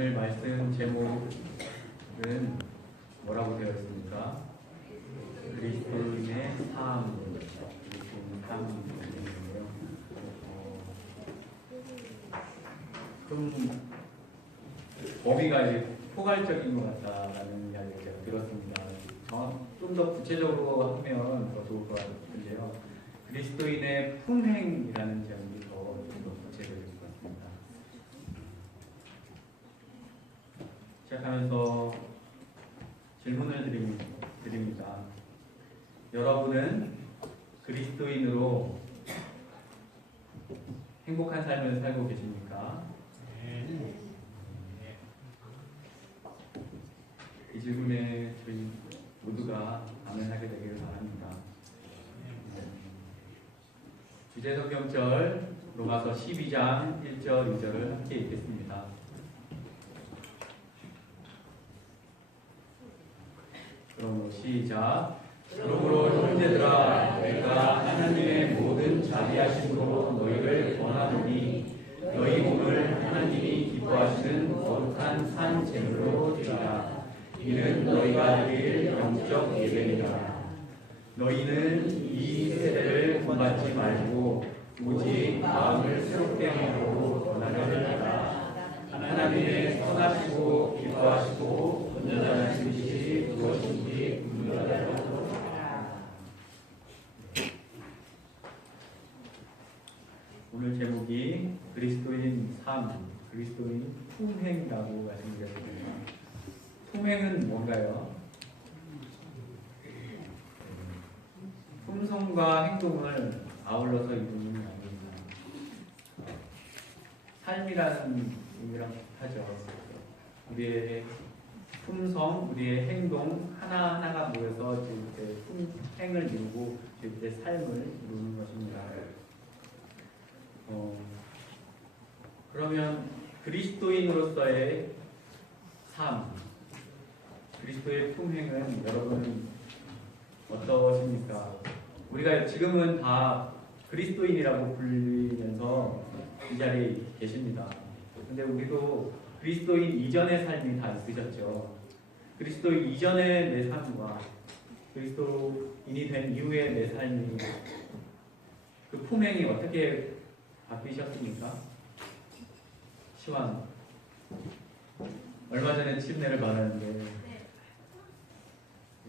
오늘 말씀 제목은 뭐라고 되어 있습니까? 그리스도인의 삶. 그리스도인의 삶인데요. 좀 범위가 이제 포괄적인 것 같다라는 이야기를 제가 들었습니다. 좀 더 구체적으로 하면 더 좋을 것 같은데요. 그리스도인의 품행이라는 제목이 더 구체적일 것 같습니다. 시작하면서 질문을 드립니다. 여러분은 그리스도인으로 행복한 삶을 살고 계십니까? 이 질문에 저희 모두가 아멘하게 되기를 바랍니다. 주제 성경절 로마서 12장 1절 2절을 함께 읽겠습니다. 그럼 시작. 그러므로 형제들아 너희가 하나님의 모든 자비하심으로 너희를 권하노니 너희 몸을 하나님이 기뻐하시는 거룩한 산 제물로 드리라. 이는 너희가 드릴 영적 예배니라. 너희는 이 세대를 본받지 말고 오직 마음을 새롭게 하고 변화를 하라. 하나님의 선하시고 기뻐하시고 온전하신 뜻이 무엇인지 분별하도록 하라. 오늘 제목이 그리스도인 삶, 그리스도인 품행이라고 말씀드렸습니다. 품행은 뭔가요? 품성과 행동을 아울러서 이루는 아닙니다. 삶이라는 의미랑 비슷하죠. 우리의 품성, 우리의 행동 하나하나가 모여서 품행을 이루고 삶을 이루는 것입니다. 그러면 그리스도인으로서의 삶, 그리스도의 품행은 여러분은 어떠십니까? 우리가 지금은 다 그리스도인이라고 불리면서 이 자리에 계십니다. 근데 우리도 그리스도인 이전의 삶이 다 있으셨죠. 그리스도인 이전의 내 삶과 그리스도인이 된 이후의 내 삶이 그 품행이 어떻게 바뀌셨습니까? 시완 얼마 전에 침례를 받았는데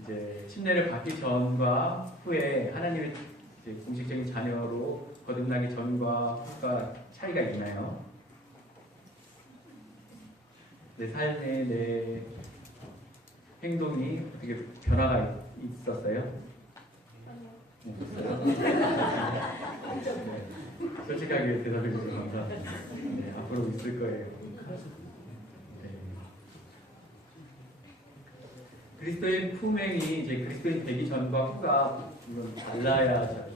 이제 침례를 받기 전과 후에 하나님의 이제 공식적인 자녀로 거듭나기 전과 후가 차이가 있나요? 내 삶에 내 행동이 어떻게 변화가 있었어요? 네. 솔직하게 대답해 주셔서 감사합니다. 네, 앞으로 있을 거예요. 그리스도인 품행이 이제 그리스도인 되기 전과 후가 물론 달라야겠죠.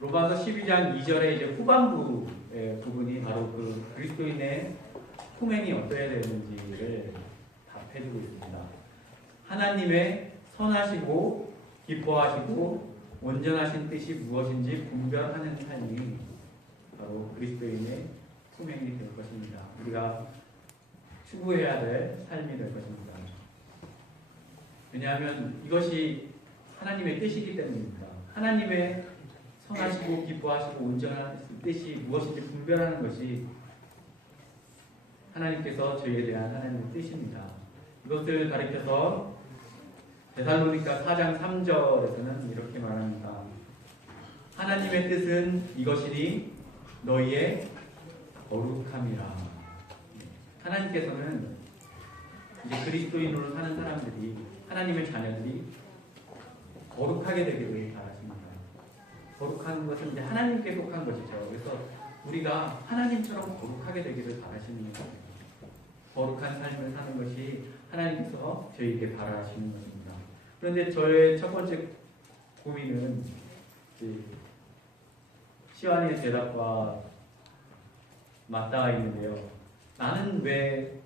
로마서 12장 2절의 이제 후반부의 부분이 바로 그 그리스도인의 품행이 어떠해야 되는지를 답해주고 있습니다. 하나님의 선하시고 기뻐하시고 온전하신 뜻이 무엇인지 분별하는 삶이 바로 그리스도인의 품행이 될 것입니다. 우리가 추구해야 될 삶이 될 것입니다. 왜냐하면 이것이 하나님의 뜻이기 때문입니다. 하나님의 선하시고 기뻐하시고 온전하신 뜻이 무엇인지 분별하는 것이 하나님께서 저희에 대한 하나님의 뜻입니다. 이것을 가리켜서 데살로니가 4장 3절에서는 이렇게 말합니다. 하나님의 뜻은 이것이니 너희의 거룩함이라. 하나님께서는 이제 그리스도인으로 사는 사람들이 하나님의 자녀들이 거룩하게 되기를 바라십니다. 거룩한 것은 이제 하나님께 속한 것이죠. 그래서 우리가 하나님처럼 거룩하게 되기를 바라시는 거예요. 거룩한 삶을 사는 것이 하나님께서 저희에게 바라시는 것입니다. 그런데 저의 첫 번째 고민은 시완이의 대답과 맞닿아 있는데요. 나는 왜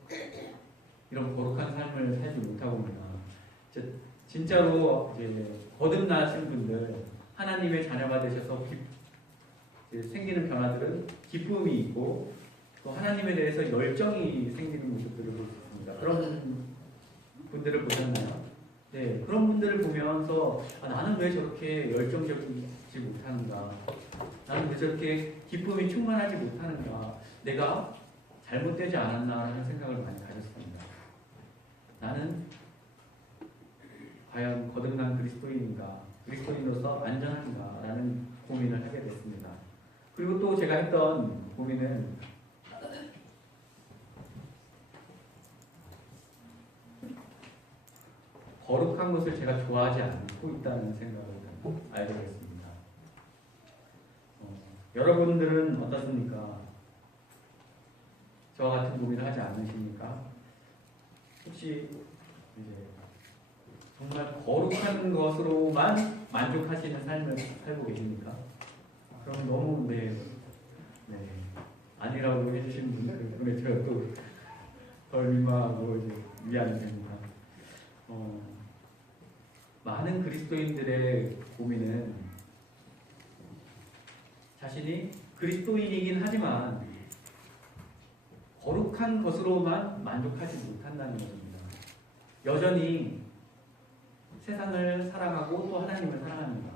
이런 거룩한 삶을 살지 못하고 있나? 진짜로 이제 거듭나신 분들, 하나님의 자녀가 되셔서 생기는 변화들은 기쁨이 있고 또 하나님에 대해서 열정이 생기는 모습들을 볼 수 있습니다. 그런 분들을 보셨나요? 네, 그런 분들을 보면서 나는 왜 저렇게 열정적이지 못하는가? 나는 왜 저렇게 기쁨이 충만하지 못하는가? 내가 잘못되지 않았나 하는 생각을 많이 가졌습니다. 나는 과연 거듭난 그리스도인인가? 그리스도인으로서 안전한가? 라는 고민을 하게 됐습니다. 그리고 또 제가 했던 고민은 거룩한 것을 제가 좋아하지 않고 있다는 생각을 알게 됐습니다. 여러분들은 어떻습니까? 저와 같은 고민을 하지 않으십니까? 혹시 이제 정말 거룩한 것으로만 만족하시는 삶을 살고 계십니까? 그럼 너무 네, 아니라고 해주시는 분들 때문에 제가 또 덜 민망하고 이제 미안이 됩니다. 많은 그리스도인들의 고민은 자신이 그리스도인이긴 하지만 거룩한 것으로만 만족하지 못한다는 것입니다. 여전히 세상을 사랑하고 또 하나님을 사랑합니다.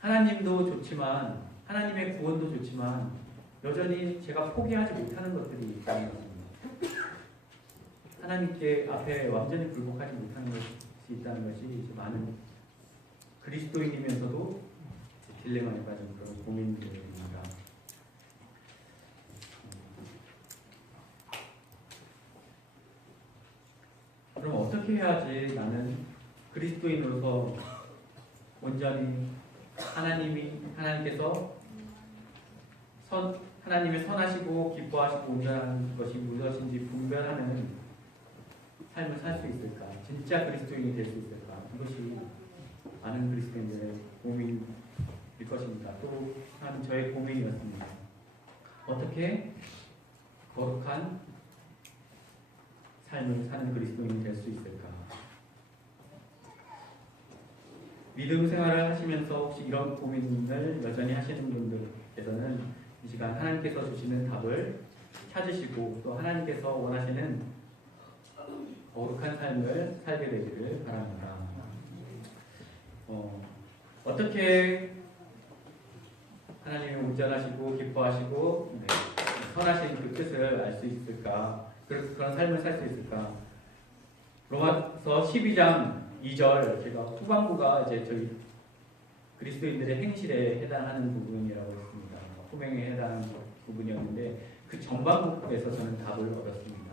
하나님도 좋지만 하나님의 구원도 좋지만 여전히 제가 포기하지 못하는 것들이 있다는 것입니다. 하나님께 앞에 완전히 굴복하지 못하는 것이 있다는 것이 이제 많은 그리스도인이면서도 딜레마에 빠진 그런 고민들입니다. 그럼 어떻게 해야지 나는 그리스도인으로서 온전히 하나님께서 하나님의 선하시고 기뻐하시고 온전한 것이 무엇인지 분별하는 삶을 살 수 있을까? 진짜 그리스도인이 될 수 있을까? 이것이 많은 그리스도인들의 고민일 것입니다. 또 한 저의 고민이었습니다. 어떻게 거룩한 삶을 사는 그리스도인이 될 수 있을까? 믿음 생활을 하시면서 혹시 이런 고민을 여전히 하시는 분들께서는 이 시간 하나님께서 주시는 답을 찾으시고 또 하나님께서 원하시는 거룩한 삶을 살게 되기를 바랍니다. 어떻게 하나님이 온전하시고 기뻐하시고 선하신 그 뜻을 알 수 있을까? 그런 삶을 살 수 있을까? 로마서 12장 2절 제가 후반부가 이제 저희 그리스도인들의 행실에 해당하는 부분이라고 했습니다. 후행에 해당하는 부분이었는데 그 전반부에서 저는 답을 얻었습니다.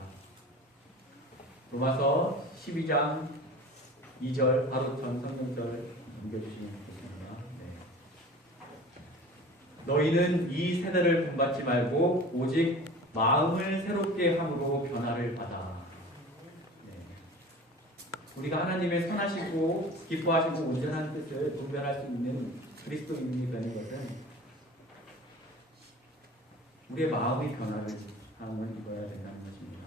로마서 12장 2절 바로 전 성경절 넘겨주시면 좋겠습니다. 너희는 이 세대를 본받지 말고 오직 마음을 새롭게 함으로 변화를 받아. 우리가 하나님의 선하시고 기뻐하시고 온전한 뜻을 분별할 수 있는 그리스도인이 되는 것은 우리의 마음이 변화를 함을 입어야 된다는 것입니다.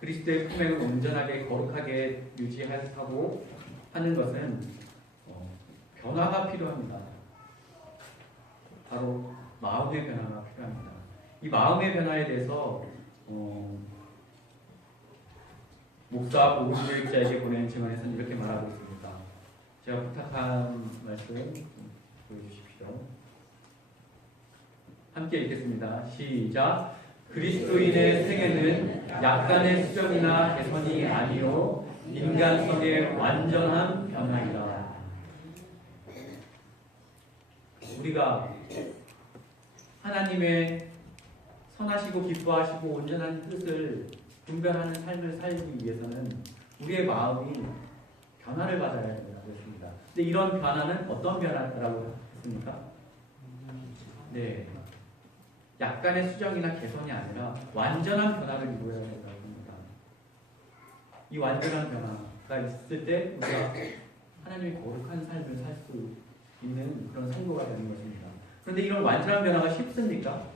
그리스도의 품행을 온전하게 거룩하게 유지하고 하는 것은 변화가 필요합니다. 바로 마음의 변화가 필요합니다. 이 마음의 변화에 대해서 목사 복음교육자에게 보낸 증언에서는 이렇게 말하고 있습니다. 제가 부탁한 말씀 보여주십시오. 함께 읽겠습니다. 시작. 그리스도인의 생애는 약간의 수정이나 개선이 아니요 인간성의 완전한 변화이다. 우리가 하나님의 선하시고 기뻐하시고 온전한 뜻을 분별하는 삶을 살기 위해서는 우리의 마음이 변화를 받아야 된다고 했습니다. 근데 이런 변화는 어떤 변화라고 했습니까? 네, 약간의 수정이나 개선이 아니라 완전한 변화를 이루어야 된다고 합니다. 이 완전한 변화가 있을 때 우리가 하나님의 거룩한 삶을 살 수 있는 그런 성도가 되는 것입니다. 그런데 이런 완전한 변화가 쉽습니까?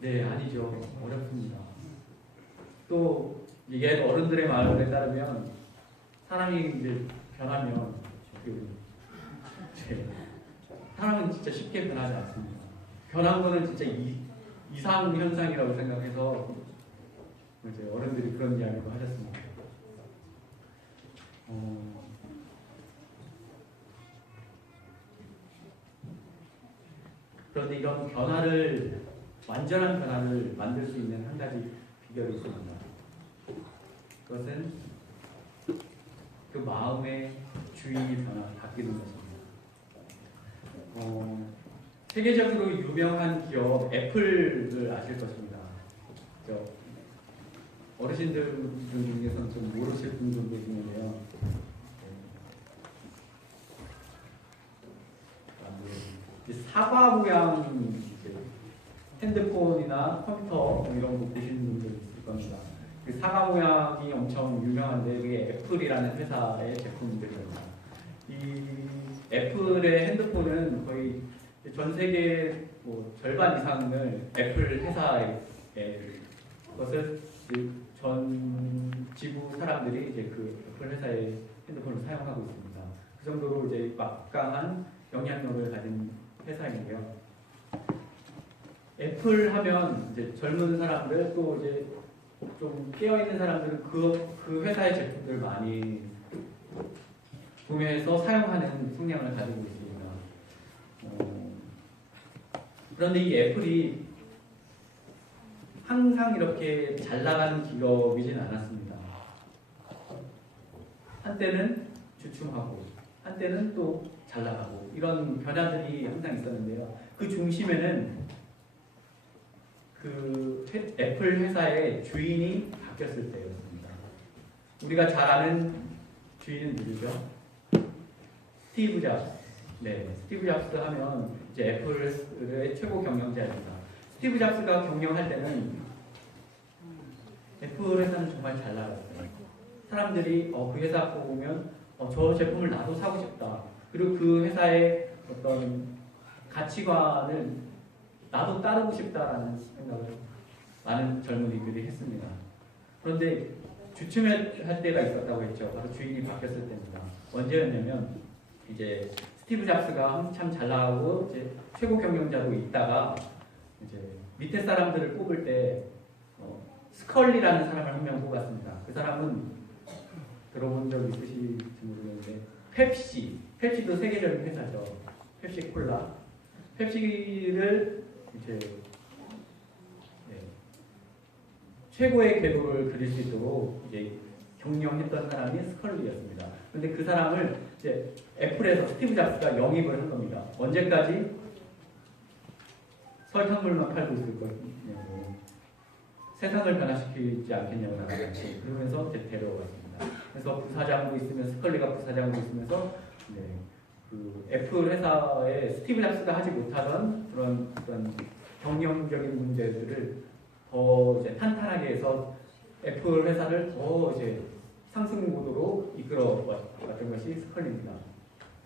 네, 아니죠. 어렵습니다. 또 이게 어른들의 말에 따르면 사람이 이제 변하면 사람은 진짜 쉽게 변하지 않습니다. 변한 거는 진짜 이상 현상이라고 생각해서 이제 어른들이 그런 이야기도 하셨습니다. 그런데 이런 변화를, 완전한 변화를 만들 수 있는 한 가지 비결이 있습니다. 그것은 그 마음의 주인이 바뀌는 것입니다. 세계적으로 유명한 기업 애플을 아실 것입니다. 어르신들 중에서는 좀 모르실 분들도 계시는데요. 사과 모양 핸드폰이나 컴퓨터 이런 거 보시는 분들 있을 겁니다. 그 사과 모양이 엄청 유명한데 그게 애플이라는 회사의 제품들입니다. 이 애플의 핸드폰은 거의 전 세계 뭐 절반 이상을 애플 회사의 것을 전 지구 사람들이 이제 그 애플 회사의 핸드폰을 사용하고 있습니다. 그 정도로 이제 막강한 영향력을 가진 회사인데요. 애플 하면 이제 젊은 사람들 또 이제 좀 깨어 있는 사람들은 그 회사의 제품들 많이 구매해서 사용하는 성향을 가지고 있습니다. 그런데 이 애플이 항상 이렇게 잘 나가는 기업이진 않았습니다. 한때는 주춤하고 한때는 또 잘 나가고 이런 변화들이 항상 있었는데요. 그 중심에는 그 애플 회사의 주인이 바뀌었을 때였습니다. 우리가 잘 아는 주인은 누구죠? 스티브 잡스. 네, 스티브 잡스 하면 이제 애플의 최고 경영자입니다. 스티브 잡스가 경영할 때는 애플 회사는 정말 잘 나갔어요. 사람들이 그 회사 보면 저 제품을 나도 사고 싶다. 그리고 그 회사의 어떤 가치관을 나도 따르고 싶다라는 생각을 많은 젊은이들이 했습니다. 그런데 주춤할 때가 있었다고 했죠. 바로 주인이 바뀌었을 때입니다. 언제였냐면 이제 스티브 잡스가 한참 잘 나가고 이제 최고 경영자로 있다가 이제 밑에 사람들을 뽑을 때 스컬리라는 사람을 한 명 뽑았습니다. 그 사람은 들어본 적 있으실지 모르겠는데 펩시도 세계적인 회사죠. 펩시 콜라. 펩시를 이제 최고의 궤도를 그릴 수 있도록 이제 경영했던 사람이 스컬리였습니다. 그런데 그 사람을 이제 애플에서 스티브 잡스가 영입을 한 겁니다. 언제까지? 설탕물만 팔고 있을 거냐고, 세상을 변화시키지 않겠냐고 나가지. 그러면서 이제 데려왔습니다. 그래서 부사장으로 있으면 스컬리가 부사장으로 있으면서 그 애플 회사에 스티브 잡스가 하지 못하던 그런 경영적인 문제들을 더 이제 탄탄하게 해서 애플 회사를 더 이제 상승 모드로 이끌어 왔던 것이 스컬리입니다.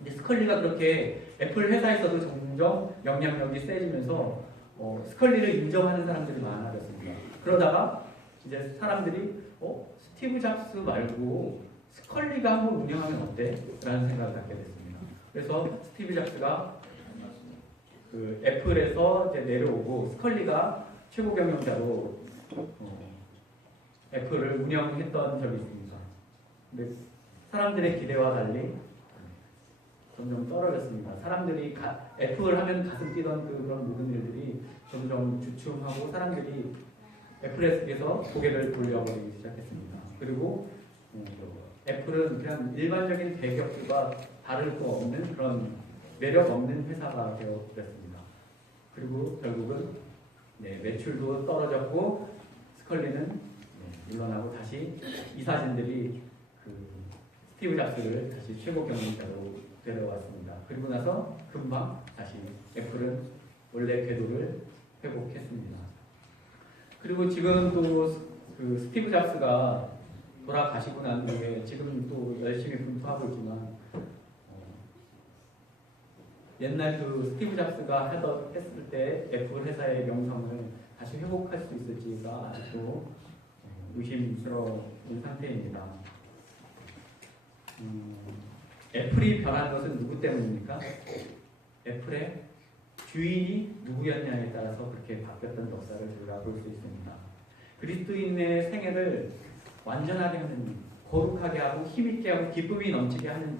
이제 스컬리가 그렇게 애플 회사에서도 점점 영향력이 세지면서 스컬리를 인정하는 사람들이 많아졌습니다. 그러다가 이제 사람들이 스티브 잡스 말고 스컬리가 한번 운영하면 어때? 라는 생각을 갖게 됐습니다. 그래서 스티브 잡스가 그 애플에서 이제 내려오고 스컬리가 최고 경영자로 애플을 운영했던 적이 있습니다. 근데 사람들의 기대와 달리 점점 떨어졌습니다. 사람들이 애플 하면 가슴 뛰던 그런 모든 일들이 점점 주춤하고 사람들이 애플에서 고개를 돌려버리기 시작했습니다. 그리고 애플은 그냥 일반적인 대기업들과 다를 거 없는 그런 매력 없는 회사가 되어버렸습니다. 그리고 결국은 매출도 떨어졌고 스컬리는 물러나고 다시 이 사진들이 그 스티브 잡스를 다시 최고 경영자로 데려왔습니다. 그리고 나서 금방 다시 애플은 원래 궤도를 회복했습니다. 그리고 지금 또 그 스티브 잡스가 돌아가시고 난 뒤에 지금 또 열심히 분투하고 있지만 옛날 그 스티브 잡스가 했을 때 애플 회사의 명성을 다시 회복할 수 있을지가 아직도 의심스러운 상태입니다. 애플이 변한 것은 누구 때문입니까? 애플의 주인이 누구였냐에 따라서 그렇게 바뀌었던 역사를 우리가 볼 수 있습니다. 그리스도인의 생애를 완전하게 하는, 거룩하게 하고 힘있게 하고 기쁨이 넘치게 하는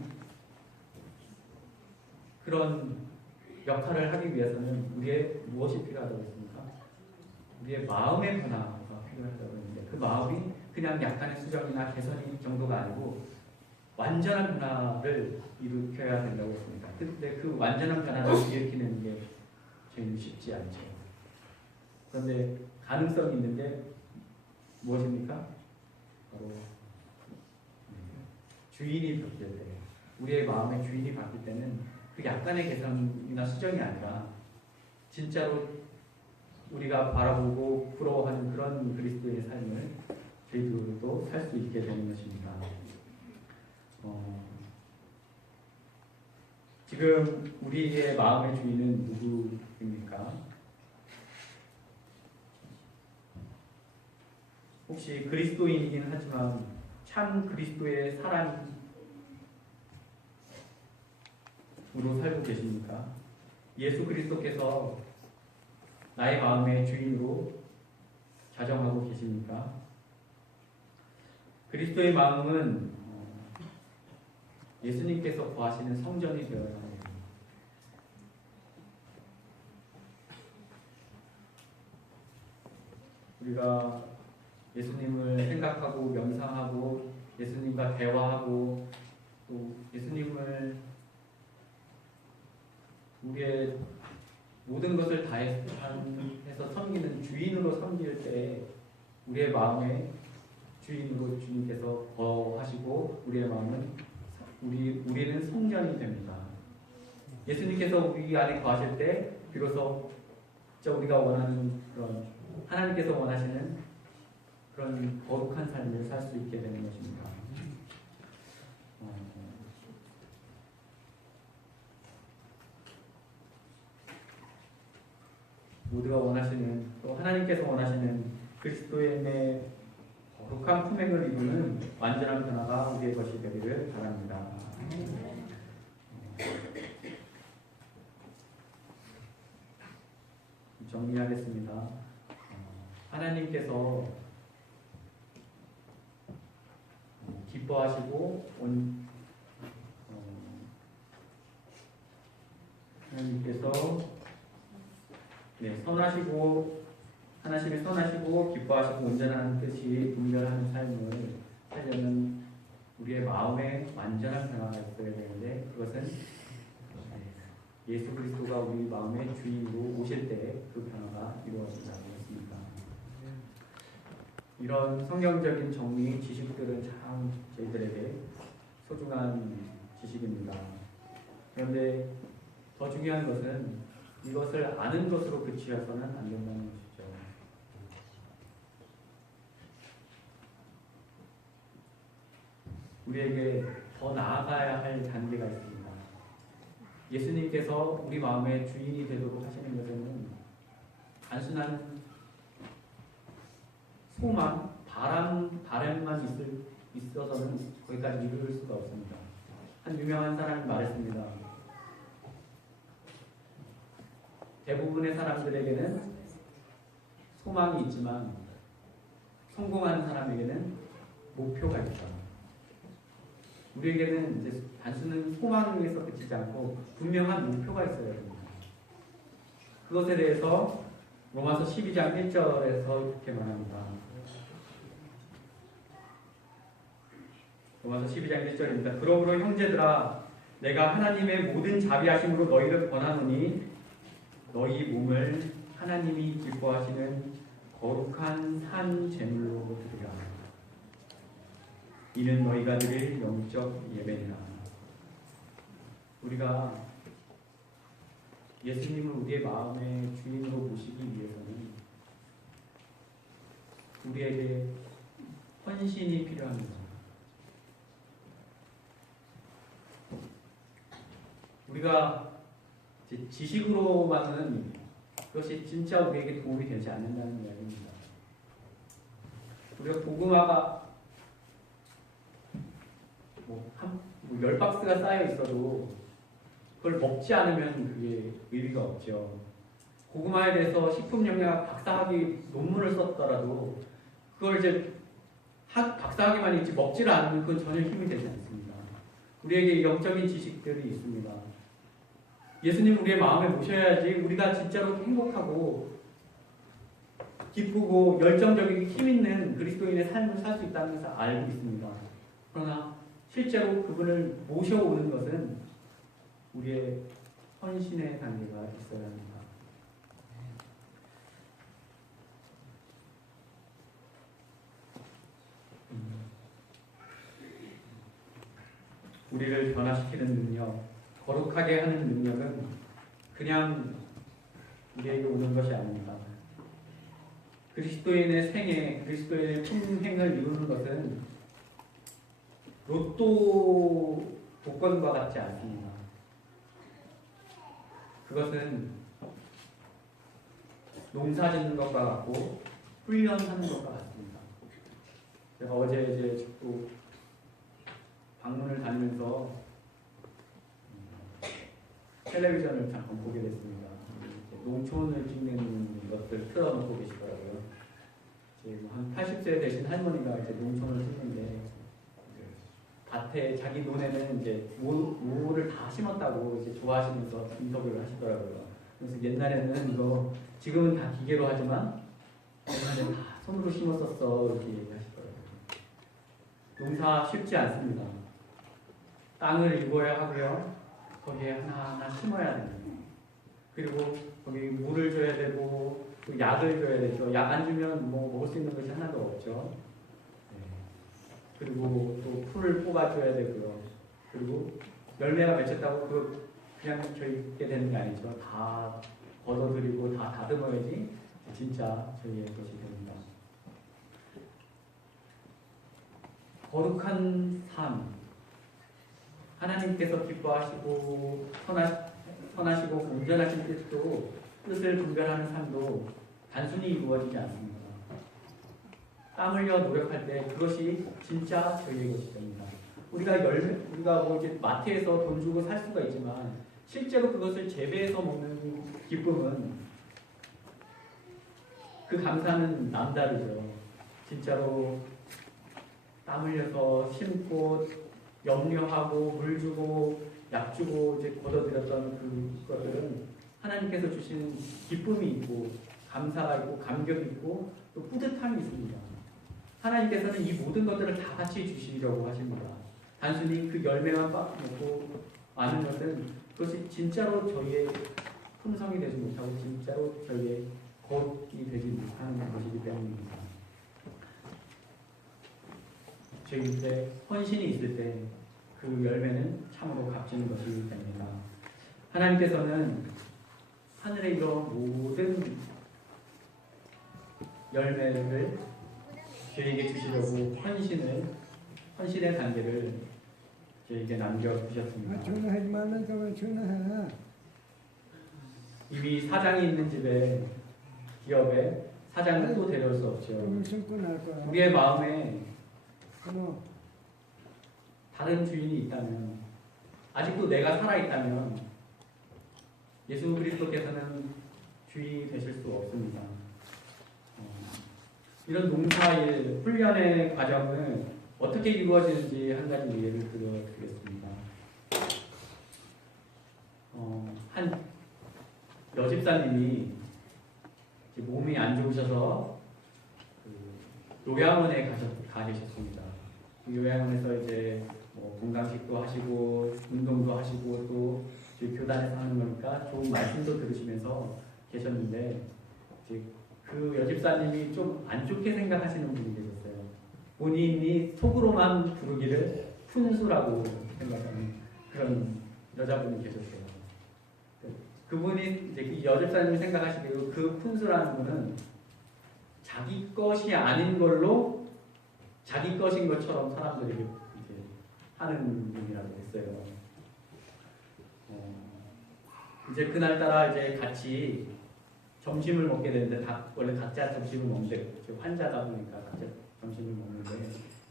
그런 역할을 하기 위해서는 우리의 무엇이 필요하다고 했습니까? 우리의 마음의 변화가 필요하다고 했는데, 그 마음이 그냥 약간의 수정이나 개선이 정도가 아니고 완전한 변화를 일으켜야 된다고 했습니다. 근데 그 완전한 변화를 일으키는 게 제일 쉽지 않죠. 그런데 가능성이 있는 게 무엇입니까? 바로 주인이 바뀔 때, 우리의 마음의 주인이 바뀔 때는 그 약간의 개선이나 수정이 아니라 진짜로 우리가 바라보고 부러워하는 그런 그리스도의 삶을 저희들도 살 수 있게 되는 것입니다. 지금 우리의 마음의 주인은 누구입니까? 혹시 그리스도인이긴 하지만 참 그리스도의 사람으로 살고 계십니까? 예수 그리스도께서 나의 마음의 주인으로 자정하고 계십니까? 그리스도의 마음은 예수님께서 거하시는 성전이 되어야 합니다. 우리가 예수님을 생각하고 명상하고 예수님과 대화하고 또 예수님을 우리의 모든 것을 다해서 섬기는 주인으로 섬길 때 우리의 마음의 주인으로 주님께서 거하시고 우리의 마음은 우리는 성전이 됩니다. 예수님께서 우리 안에 거하실 때 비로소 우리가 원하는 그런 하나님께서 원하시는 그런 거룩한 삶을 살 수 있게 되는 것입니다. 모두가 원하시는, 또 하나님께서 원하시는 그리스도의 거룩한 품행을 이루는 완전한 변화가 우리의 것이 되기를 바랍니다. 정리하겠습니다. 하나님께서 기뻐하시고 하나님께서 하나님이 선하시고 기뻐하시고 온전한 뜻이 분별하는 삶을 살려면 우리의 마음에 완전한 변화가 있어야 되는데, 그것은 예수 그리스도가 우리 마음의 주인으로 오실 때 그 변화가 이루어진다고 했습니다. 이런 성경적인 정리 지식들은 참 저희들에게 소중한 지식입니다. 그런데 더 중요한 것은 이것을 아는 것으로 그치어서는 안 된다는 것이죠. 우리에게 더 나아가야 할 단계가 있습니다. 예수님께서 우리 마음의 주인이 되도록 하시는 것은 단순한 소망, 바람만 있어서는 거기까지 이룰 수가 없습니다. 한 유명한 사람이 말했습니다. 대부분의 사람들에게는 소망이 있지만 성공한 사람에게는 목표가 있다. 우리에게는 이제 단순한 소망에서 그치지 않고 분명한 목표가 있어야 됩니다. 그것에 대해서 로마서 12장 1절에서 이렇게 말합니다. 로마서 12장 1절입니다. 그러므로 형제들아, 내가 하나님의 모든 자비하심으로 너희를 권하노니 너희 몸을 하나님이 기뻐하시는 거룩한 산 제물로 드리라. 이는 너희가 드릴 영적 예배니라. 우리가 예수님을 우리의 마음의 주인으로 모시기 위해서는 우리에게 헌신이 필요합니다. 우리가 지식으로만은 그것이 진짜 우리에게 도움이 되지 않는다는 이야기입니다. 우리가 복음화가 10박스가 쌓여 있어도 그걸 먹지 않으면 그게 의미가 없죠. 고구마에 대해서 식품영양 박사학위 논문을 썼더라도 그걸 이제 박사학위만 있지 먹지를 않으면 그건 전혀 힘이 되지 않습니다. 우리에게 영적인 지식들이 있습니다. 예수님 우리의 마음에 모셔야지 우리가 진짜로 행복하고 기쁘고 열정적이고 힘있는 그리스도인의 삶을 살 수 있다는 것을 알고 있습니다. 그러나 실제로 그분을 모셔오는 것은 우리의 헌신의 단계가 있어야 합니다. 우리를 변화시키는 능력, 거룩하게 하는 능력은 그냥 우리에게 오는 것이 아닙니다. 그리스도인의 생애, 그리스도인의 품행을 이루는 것은 로또 복권과 같지 않습니다. 그것은 농사 짓는 것과 같고 훈련하는 것과 같습니다. 제가 어제 이제 또 방문을 다니면서 텔레비전을 잠깐 보게 됐습니다. 농촌을 찍는 것들 틀어놓고 계시더라고요. 한 80세 되신 할머니가 이제 농촌을 찍는데 밭에 자기 논에는 이제 모를 다 심었다고 이제 좋아하시면서 인터뷰를 하시더라고요. 그래서 옛날에는 이거 지금은 다 기계로 하지만 옛날에 다 손으로 심었었어 이렇게 얘기하시더라고요. 농사 쉽지 않습니다. 땅을 입어야 하고요. 거기에 하나하나 심어야 됩니다. 그리고 거기 물을 줘야 되고 또 약을 줘야 되죠. 약 안 주면 뭐 먹을 수 있는 것이 하나도 없죠. 그리고 또 풀을 뽑아줘야 되고요. 그리고 열매가 맺혔다고 그냥 저희게 되는 게 아니죠. 다 걷어들이고 다 다듬어야지 진짜 저희의 것이 됩니다. 거룩한 삶, 하나님께서 기뻐하시고 선하시고 온전하신 뜻을 분별하는 삶도 단순히 이루어지지 않습니다. 땀 흘려 노력할 때 그것이 진짜 저희의 것이 됩니다. 우리가 뭐 이제 마트에서 돈 주고 살 수가 있지만 실제로 그것을 재배해서 먹는 기쁨은 그 감사는 남다르죠. 진짜로 땀 흘려서 심고 염려하고 물 주고 약 주고 이제 걷어들였던 그것들은 하나님께서 주신 기쁨이 있고 감사가 있고 감격이 있고 또 뿌듯함이 있습니다. 하나님께서는 이 모든 것들을 다 같이 주시려고 하십니다. 단순히 그 열매만 먹고 마는 것은 그것이 진짜로 저희의 품성이 되지 못하고 진짜로 저희의 거룩이 되지 못하는 것이기 때문입니다. 저희의 헌신이 있을 때 그 열매는 참으로 값지는 것이 됩니다. 하나님께서는 하늘의 이런 모든 열매를 저희에게 주시려고 헌신의 단계를 저희에게 남겨주셨습니다. 전화하지 말라니까 전화해. 이미 사장이 있는 집에 기업에 사장은 또 데려올 수 없죠. 우리의 마음에 다른 주인이 있다면 아직도 내가 살아있다면 예수 그리스도께서는 주인이 되실 수 없습니다. 이런 농사일, 훈련의 과정은 어떻게 이루어지는지 한 가지 예를 들어드리겠습니다. 한 여집사님이 몸이 안 좋으셔서 요양원에 가 계셨습니다. 요양원에서 이제 뭐 건강식도 하시고 운동도 하시고 또 교단에서 하는 거니까 좋은 말씀도 들으시면서 계셨는데 이제 그 여집사님이 좀 안 좋게 생각하시는 분이 계셨어요. 본인이 속으로만 부르기를 푼수라고 생각하는 그런 여자분이 계셨어요. 그분이 이제 이 여집사님이 생각하시기로 그 푼수라는 분은 자기 것이 아닌 걸로 자기 것인 것처럼 사람들에게 이제 하는 분이라고 했어요. 이제 그날따라 이제 같이 점심을 먹게 되는데 원래 각자 점심을 먹는데 환자다 보니까 각자 점심을 먹는데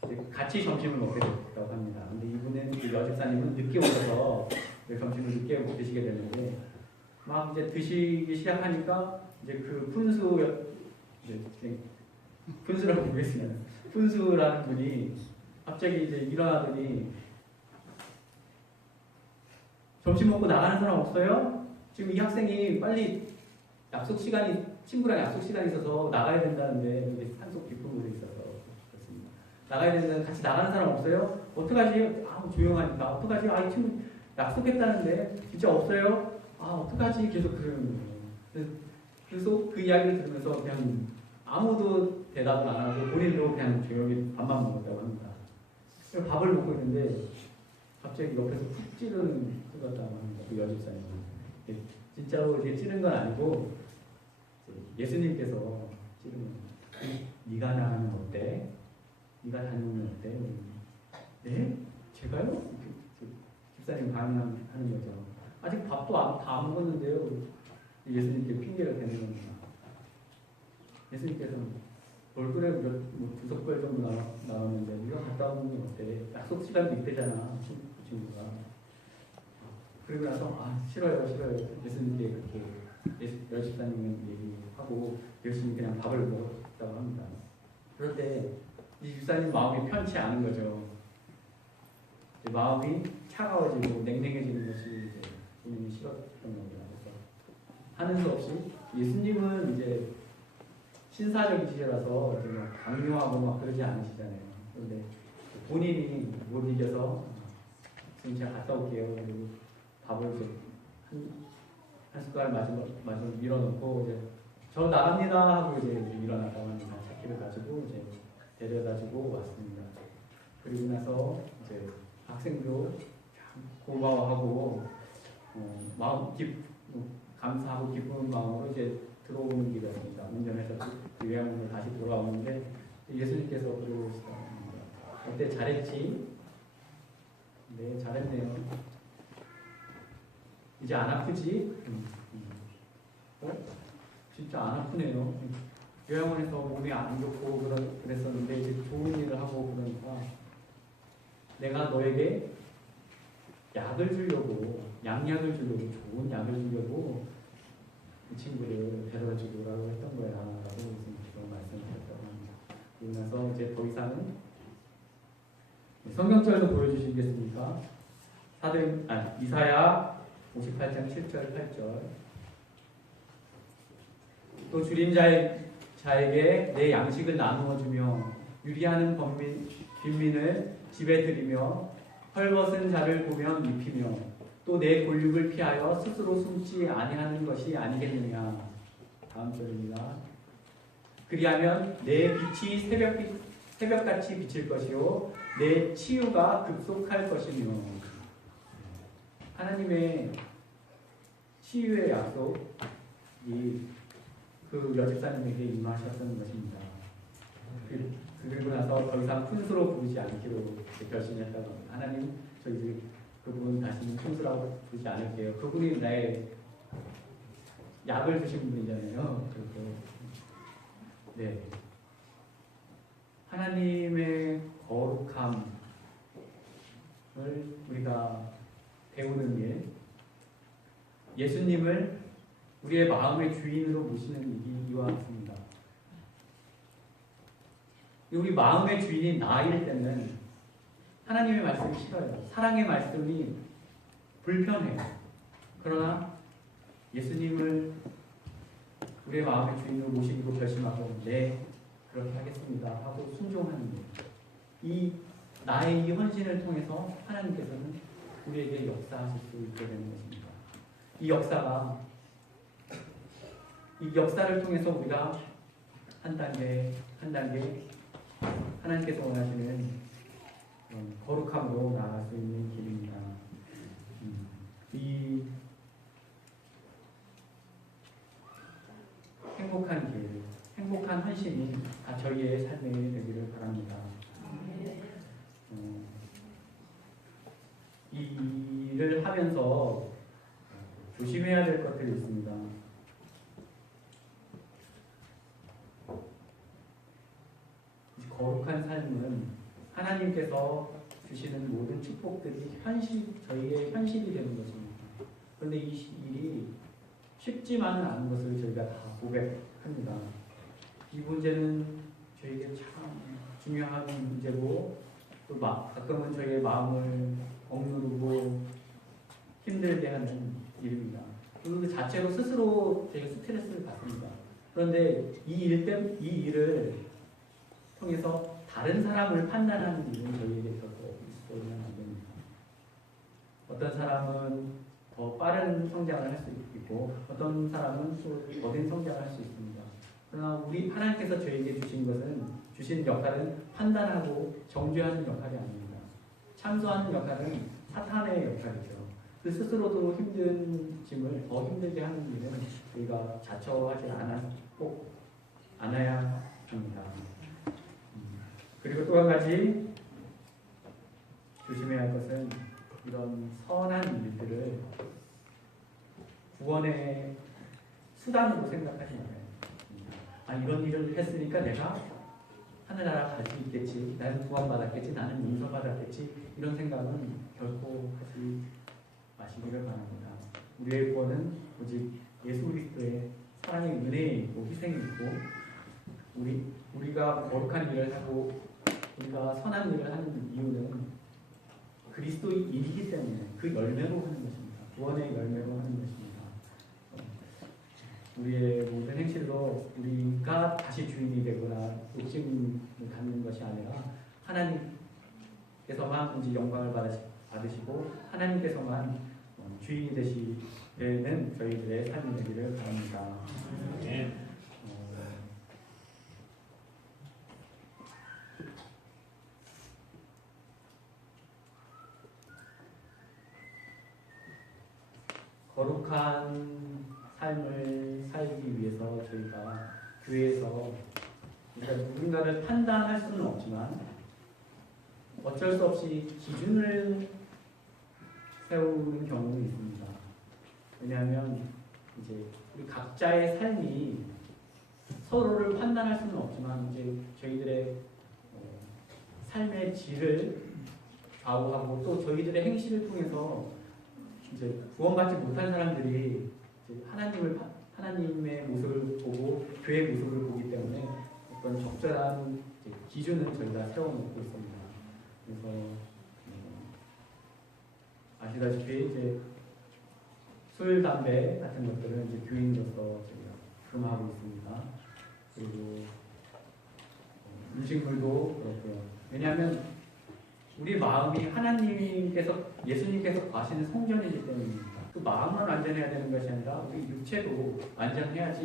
이제 같이 점심을 먹게 됐다고 합니다. 근데 이분은 그 여집사님은 늦게 오셔서 점심을 늦게 드시게 되는데 막 이제 드시기 시작하니까 이제 그 분수라고 부르겠습니다. 분수라는 분이 갑자기 이제 일어나더니 점심 먹고 나가는 사람 없어요? 지금 이 학생이 빨리 친구랑 약속 시간이 있어서 나가야 된다는데 여기 산속 깊은 곳에 있어서 그렇습니다. 나가야 되는데 같이 나가는 사람 없어요? 어떡하지? 조용하니까 어떡하지? 이 친구 약속했다는데 진짜 없어요? 어떡하지? 계속 그러는 거예요. 그래서 그 이야기를 들으면서 그냥 아무도 대답을 안 하고 본인도 그냥 조용히 밥만 먹었다고 합니다. 밥을 먹고 있는데 갑자기 옆에서 푹 찌르는 소리가 났다고 합니다. 그 여집사님이. 진짜로 이렇게 찌른 건 아니고 예수님께서 찌르는 네가 나가면 어때? 네가 다녀오면 어때? 네? 제가요? 집사님 강요하는 거죠. 아직 밥도 다 안 먹었는데요. 예수님께 핑계를 대는 겁니다. 예수님께서 뭘 그래 두 젓갈 정도 나왔는데 네가 갔다 오는 게 어때? 약속 시간도 있대잖아 그 친구가. 그리고 나서 싫어요. 예수님께 그렇게 여집사님은 얘기하고 열심히 그냥 밥을 먹었다고 합니다. 그런데 이 집사님 마음이 편치 않은 거죠. 마음이 차가워지고 냉랭해지는 것이 이제 본인이 싫었던 겁니다. 그래서 하는 수 없이 예수님은 이제 신사적이시라서 강요하고 막 그러지 않으시잖아요. 그런데 본인이 못 이겨서 지금 제가 갔다 올게요. 그리고 밥을 이제 한 숟갈 마지막 밀어놓고 이제 저 나갑니다 하고 이제 일어나다가 차키를 가지고 이제 데려다주고 왔습니다. 그리고 나서 이제 학생도 참 고마워하고 감사하고 기쁜 마음으로 이제 들어오는 길이었습니다. 운전해서 그 요양원으로 다시 돌아오는데 예수님께서 그러시더라고요. 어때 잘했지? 네 잘했네요. 이제 안 아프지? 진짜 안 아프네요. 요양원에서 몸이 안 좋고 그랬었는데 이제 좋은 일을 하고 그러니까 내가 너에게 약을 주려고 양약을 주려고 좋은 약을 주려고 이 친구를 데려다 주라고 했던 거야 라고 예수님께서 말씀하셨다고 합니다. 그러면서 이제 더 이상은 성경절도 보여주시겠습니까? 이사야 58장 7절 8절 또 주린 자에게 내 양식을 나누어 주며 유리하는 빈민을 집에 들이며 헐벗은 자를 보면 입히며 또 내 골육을 피하여 스스로 숨지 아니하는 것이 아니겠느냐. 다음 절입니다. 그리하면 내 빛이 새벽같이 비칠 것이요 내 치유가 급속할 것이며. 하나님의 치유의 약속이 그 여집사님에게 임하셨던 것입니다. 그리고 나서 더 이상 푼수로 부르지 않기로 결심했다고 합니다. 하나님, 저 이제 그분 다시는 푼수라고 부르지 않을게요. 그분이 나의 약을 주신 분이잖아요. 그리고 네, 하나님의 거룩함을 우리가 배우는 일, 예수님을 우리의 마음의 주인으로 모시는 일이 이와 같습니다. 우리 마음의 주인이 나일 때는 하나님의 말씀이 싫어요. 사랑의 말씀이 불편해요. 그러나 예수님을 우리의 마음의 주인으로 모시기로 결심하고 네, 그렇게 하겠습니다 하고 순종하는 일. 나의 이 헌신을 통해서 하나님께서는 우리에게 역사하실 수 있게 되는 것입니다. 이 역사를 통해서 우리가 한 단계 하나님께서 원하시는 거룩함으로 나아갈 수 있는 길입니다. 이 행복한 길, 행복한 헌신이 다 저희의 삶에 되기를 바랍니다. 이 일을 하면서 조심해야 될 것들이 있습니다. 거룩한 삶은 하나님께서 주시는 모든 축복들이 저희의 현실이 되는 것입니다. 그런데 이 일이 쉽지만은 않은 것을 저희가 다 고백합니다. 이 문제는 저에게 참 중요한 문제고 또 가끔은 저희의 마음을 억누르고 힘들게 하는 일입니다. 그 자체로 스스로 저희가 스트레스를 받습니다. 그런데 이 일을 통해서 다른 사람을 판단하는 일은 저희에게 있어서는 안 됩니다. 어떤 사람은 더 빠른 성장을 할 수 있고 어떤 사람은 또 더딘 성장을 할 수 있습니다. 그러나 우리 하나님께서 저에게 주신 역할은 판단하고 정죄하는 역할이 아닙니다. 참소하는 역할은 사탄의 역할이죠. 그 스스로도 힘든 짐을 더 힘들게 하는 일은 우리가 자처하지 않아야 합니다. 그리고 또 한 가지 조심해야 할 것은 이런 선한 일들을 구원의 수단으로 생각하지 말아요. 이런 일을 했으니까 내가 하늘나라 갈 수 있겠지, 나는 구원받았겠지, 나는 용서받았겠지, 이런 생각은 결코 하지 마시기를 바랍니다. 우리의 구원은 오직 예수 그리스도의 사랑의 은혜에 있고 희생이 있고 우리가 거룩한 일을 하고 우리가 선한 일을 하는 이유는 그리스도의 일이기 때문에 그 열매로 하는 것입니다. 구원의 열매로 하는 것입니다. 우리의 모든 행실로 우리가 다시 주인이 되거나 욕심을 갖는 것이 아니라 하나님께서만 이제 영광을 받으시고 하나님께서만 주인이 되시는 저희들의 삶이 되기를 바랍니다. 거룩한 삶을 살기 위해서 저희가 교회에서 누군가를 판단할 수는 없지만 어쩔 수 없이 기준을 세우는 경우는 있습니다. 왜냐하면 이제 우리 각자의 삶이 서로를 판단할 수는 없지만 이제 저희들의 삶의 질을 좌우하고 또 저희들의 행실을 통해서 이제 구원받지 못한 사람들이 이제 하나님의 모습을 보고 교회의 모습을 보기 때문에 어떤 적절한 기준을 저희가 세워놓고 있습니다. 그래서 아시다시피 이제 술, 담배 같은 것들은 이제 교인으로서 저희가 금하고 있습니다. 그리고 음식물도 그렇고요. 왜냐하면 우리 마음이 예수님께서 과시는 성전이기 때문입니다. 그 마음만 완전해야 되는 것이 아니라 우리 육체도 완전해야지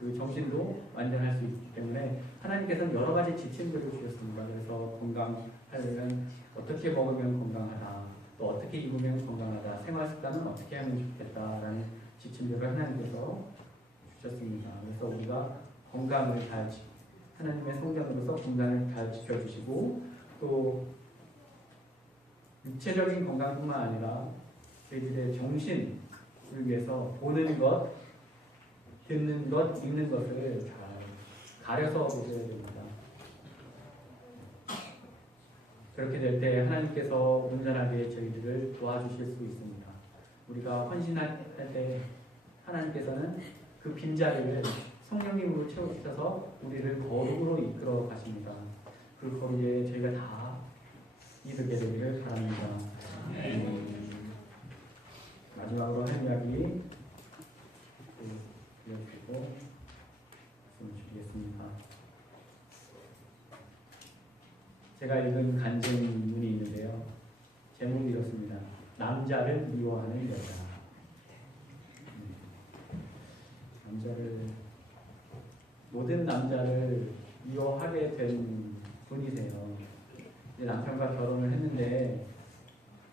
그 정신도 완전할 수 있기 때문에 하나님께서는 여러 가지 지침들을 주셨습니다. 그래서 건강하려면 어떻게 먹으면 건강하다, 또 어떻게 입으면 건강하다, 생활 습관은 어떻게 하면 좋겠다라는 지침들을 하나님께서 주셨습니다. 그래서 우리가 건강을 잘 하나님의 성전으로서 건강을 잘 지켜주시고 또 육체적인 건강뿐만 아니라 저희들의 정신을 위해서 보는 것, 듣는 것, 읽는 것을 잘 가려서 보셔야 됩니다. 그렇게 될 때 하나님께서 온전하게 저희들을 도와주실 수 있습니다. 우리가 헌신할 때 하나님께서는 그 빈자리를 성령님으로 채우셔서 우리를 거룩으로 이끌어 가십니다. 그 거룩에 저희가 다 이르게 되기를 바랍니다. 마지막으로 한 이야기 이어주시고 말씀을 드리겠습니다. 제가 읽은 간증문이 있는데요. 제목이 이렇습니다. 남자를 미워하는 여자. 모든 남자를 미워하게 된 분이세요. 이제 남편과 결혼을 했는데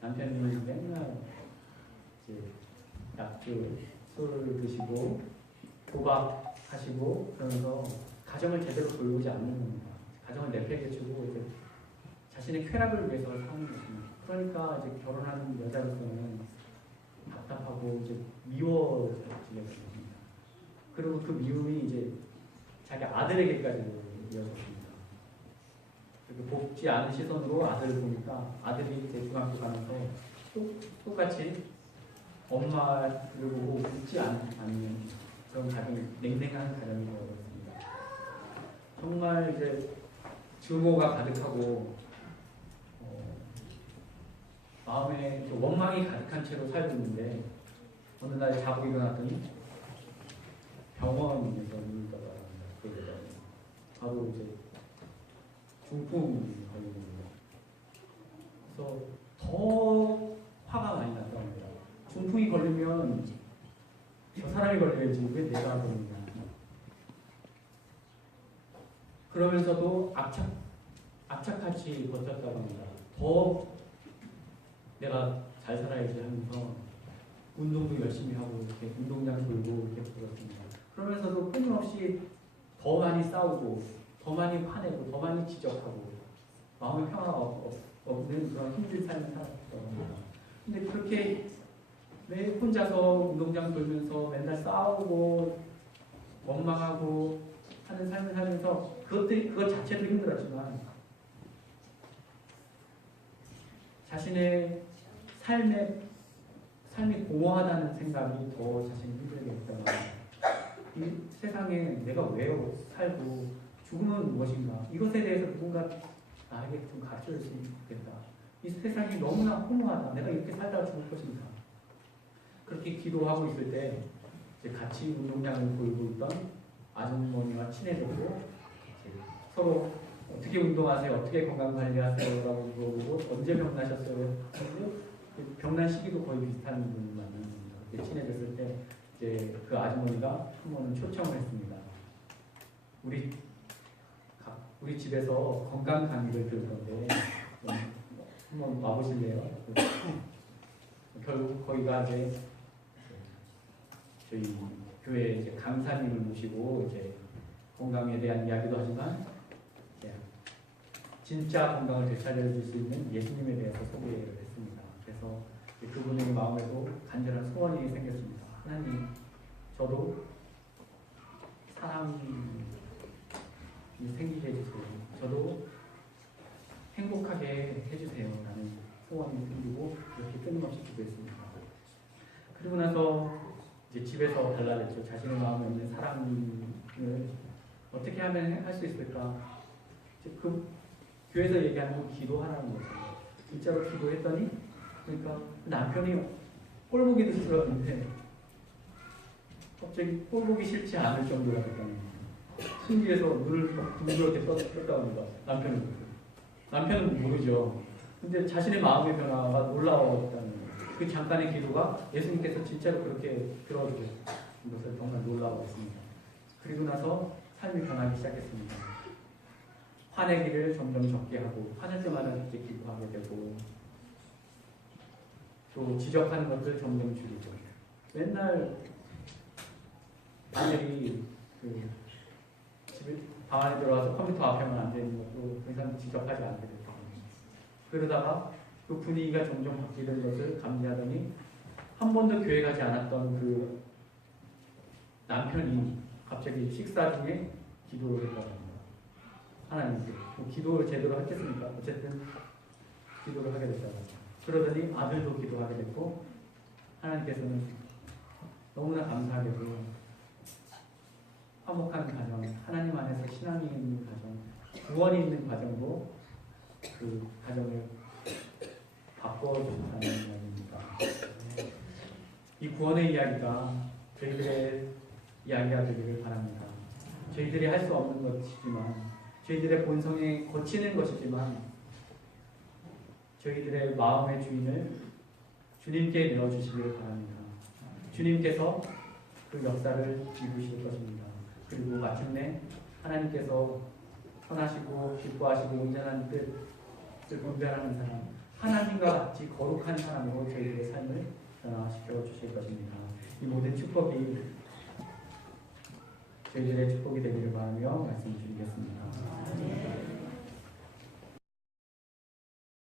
남편님은 맨날 이제 약주, 술을 드시고 도박하시고 그러면서 가정을 제대로 돌보지 않는 겁니다. 가정을 내팽개치고 이제 자신의 쾌락을 위해서 사는 것입니다. 그러니까 이제 결혼하는 여자로서는 답답하고 이제 미워지게 됩니다. 그리고 그 미움이 이제 자기 아들에게까지 이어졌습니다. 복지 않은 시선으로 아들을 보니까 아들이 이제 중학교 가면서 똑같이 엄마를 보고 웃지 않는 그런 가정이, 냉랭한 가정이 되어버렸습니다. 정말 이제 증오가 가득하고 마음에 원망이 가득한 채로 살고 있는데 어느 날 자고 일어났더니 병원에서 누울까봐 그러더라고요. 바로 이제 중풍이 걸린 겁니다. 그래서 더 화가 많이 났다고 합니다. 중풍이 걸리면 저 사람이 걸려야지 왜 내가 걸리냐. 그러면서도 악착같이 버텼다고 합니다. 더 내가 잘 살아야지 하면서 운동도 열심히 하고 이렇게 운동장 돌고 이렇게 그렇습니다. 그러면서도 끊임없이 더 많이 싸우고 더 많이 화내고 더 많이 지적하고 마음의 평화가 없는 그런 힘든 삶을 살았다고 합니다. 근데 그렇게 왜 혼자서 운동장 돌면서 맨날 싸우고 원망하고 하는 삶을 살면서 그것 자체도 힘들었지만 자신의 삶이 공허하다는 생각이 더 자신이 힘들게 했다고 합니다. 이 세상에 내가 왜 살고 죽음은 무엇인가, 이것에 대해서 누군가 나에게 좀 가르쳐줬으면 좋겠다. 이 세상이 너무나 허무하다. 내가 이렇게 살다가 죽을 것인가. 그렇게 기도하고 있을 때 이제 같이 운동장을 돌고 있던 아주머니와 친해졌고 서로 어떻게 운동하세요? 어떻게 건강관리하세요? 라고 물어보고 언제 병나셨어요? 병난 시기도 거의 비슷한 분을 만났습니다. 친해졌을 때 이제 그 아주머니가 한 번은 초청을 했습니다. 우리 집에서 건강 강의를 들을 건데 한번 와보실래요? 결국 거기가 이제 저희 교회 이제 강사님을 모시고 이제 건강에 대한 이야기도 하지만 진짜 건강을 되찾아줄 수 있는 예수님에 대해서 소개를 했습니다. 그래서 그분의 마음에도 간절한 소원이 생겼습니다. 하나님, 저도 사랑이 생기게 해주세요. 저도 행복하게 해주세요. 라는 소원이 생기고 이렇게 끊임없이 기도했습니다. 그리고 나서 이제 집에서 달라졌죠. 자신의 마음에 있는 사랑을 어떻게 하면 할 수 있을까? 그 교회에서 얘기하는 건 기도하라는 거죠. 진짜로 기도했더니 그러니까 남편이 꼴보기도 싫었는데 갑자기 꼴보기 싫지 않을 정도가 됐다는 거예요. 신기해서 눈을 둥그렇게 떴다고 합니다. 남편은 모르죠. 근데 자신의 마음의 변화가 놀라웠다는 거예요. 그 잠깐의 기도가 예수님께서 진짜로 그렇게 들어주신 것을 정말 놀라웠습니다. 그리고 나서 삶이 변하기 시작했습니다. 화내기를 점점 적게 하고 화낼 때마다 이제 기도하게 되고 또 지적하는 것들 점점 줄이죠. 맨날 아들이 집에 방 안에 들어와서 컴퓨터 앞에만 앉아있는 것도 더 이상 지적하지 않게 됐고 그러다가 그 분위기가 점점 바뀌는 것을 감지하더니 한 번도 교회 가지 않았던 그 남편이 갑자기 식사 중에 기도를 했다고 합니다. 하나님께 기도를 제대로 했겠습니까? 어쨌든 기도를 하게 됐다고 합니다. 그러더니 아들도 기도하게 됐고 하나님께서는 너무나 감사하게도 화목한 가정, 하나님 안에서 신앙이 있는 가정, 구원이 있는 가정도 그 가정을 바꿔준다는 말입니다. 이 구원의 이야기가 저희들의 이야기가 되기를 바랍니다. 저희들이 할 수 없는 것이지만 저희들의 본성에 거치는 것이지만 저희들의 마음의 주인을 주님께 내어주시기를 바랍니다. 주님께서 그 역사를 이루실 것입니다. 그리고 마침내 하나님께서 선하시고 기뻐하시고 온전한 뜻을 분별하는 사람, 하나님과 같이 거룩한 사람으로 저희들의 삶을 변화시켜 주실 것입니다. 이 모든 축복이 저희들의 축복이 되기를 바라며 말씀드리겠습니다.